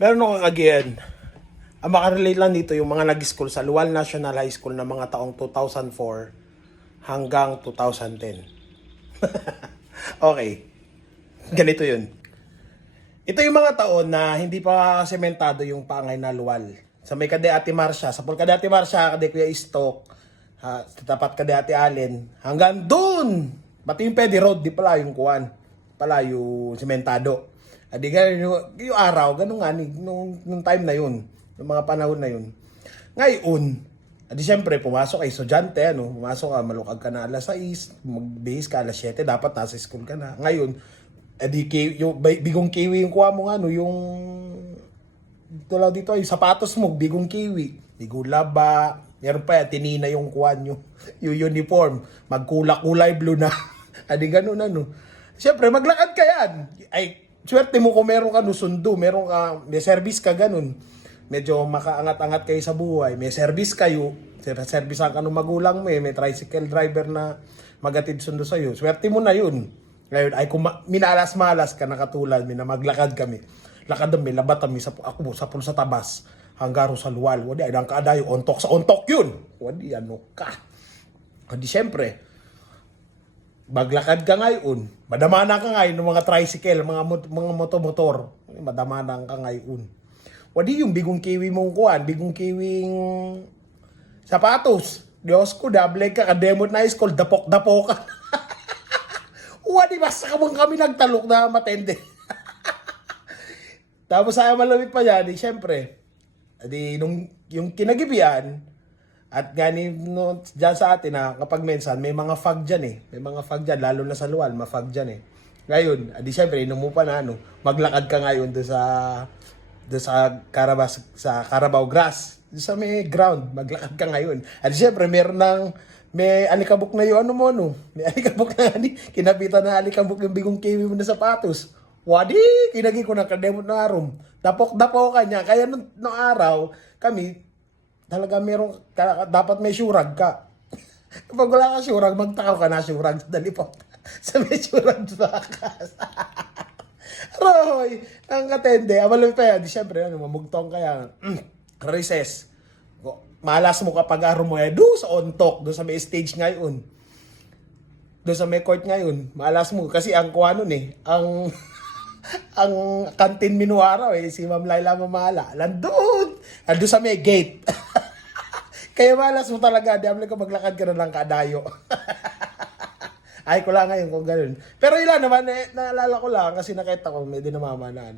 Meron ako again. Ang makarelate lang dito yung mga nag-school sa Lual National High School na mga taong 2004 hanggang 2010. Okay. Ganito yun. Ito yung mga taon na hindi pa sementado yung paangay na Lual. Sa may Kade Ate Marcia, sa Pol Kade Ate Marcia, Kade Kuya Istok, sa tapat Kade Ate Allen, hanggang dun! Pati yung Pedi Road, di pala yung kuwan. Pala yung sementado. Adi ganun yung araw, ganun nga, nung time na yun, yung mga panahon na yun. Ngayon, adi siyempre, pumasok ay estudyante, pumasok ka, malukag ka na alas 6, mag-base ka alas 7, dapat nasa school ka na. Ngayon, adi yung bigong kiwi yung kuha mo, yung tulad dito, yung sapatos mo, bigong kiwi, bigong laba, meron pa yan, tinina yung kuha nyo, yung uniform, magkulak-kulay blue na. Adi ganun, Siyempre, maglakad ka yan. Ay, swerte mo kung meron ka sundo, may service ka ganun. Medyo makaangat-angat kayo sa buhay. May service kayo, servicean ka ng magulang mo, may tricycle driver na magatid sundo sa'yo. Swerte mo na yun. Ngayon, ay kung minalas-malas ka nakatulad, na maglakad kami. Lakad kami, labat kami ako sa pulsa tabas, hanggang sa Lual. Wadi, ay nang kaadayo, ontok sa ontok yun. Wadi, ka. Wadi, siyempre, maglakad ka ngayon, madamanan ka ngayon ng mga tricycle, mga motor, madamanan ka ngayon. Wadi yung bigong kiwi mong kuhan, bigong kiwing sapatos. Diyos ko, double ka, kademot na school, dapok-dapok ka. Wadi, basta kami nagtalok na matende. Tapos ayaw malamit pa yan, siyempre, yung kinagibian, at gani dyan sa atin kapag minsan may mga fog dyan may mga fog dyan, lalo na sa Lual, mafog dyan Ngayon, adi syempre, inumo pa na maglakad ka ngayon doon sa Carabao Grass, doon sa may ground, maglakad ka ngayon. Adi syempre, may alikabok na yung may alikabok na kinapitan na alikabok yung bigong kiwi mo na sapatos. Wadi, kinagi ko na kademot na arom. Dapok-dapok ka niya. Kaya nung araw, kami, talaga dapat may syurag ka. Kapag wala ka syurag, magtakaw ka na syurag sa dalipot. Sa may syurag sa bakas. Roy, ang katende. Amalong pa yan. Di syempre, mamugtong kaya. Recess. Malas mo kapag araw mo doon sa ontok, doon sa may stage ngayon. Doon sa may court ngayon. Malas mo. Kasi ang kuha nun ang kantin minuaraw si Ma'am Laila Mamala. Landun sa may gate. Kaya malas mo talaga, di ka maglakad ka na lang kadayo. Ay ko lang ngayon kung gano'n. Pero ilan naman, naalala ko lang kasi nakita ko may dinamama na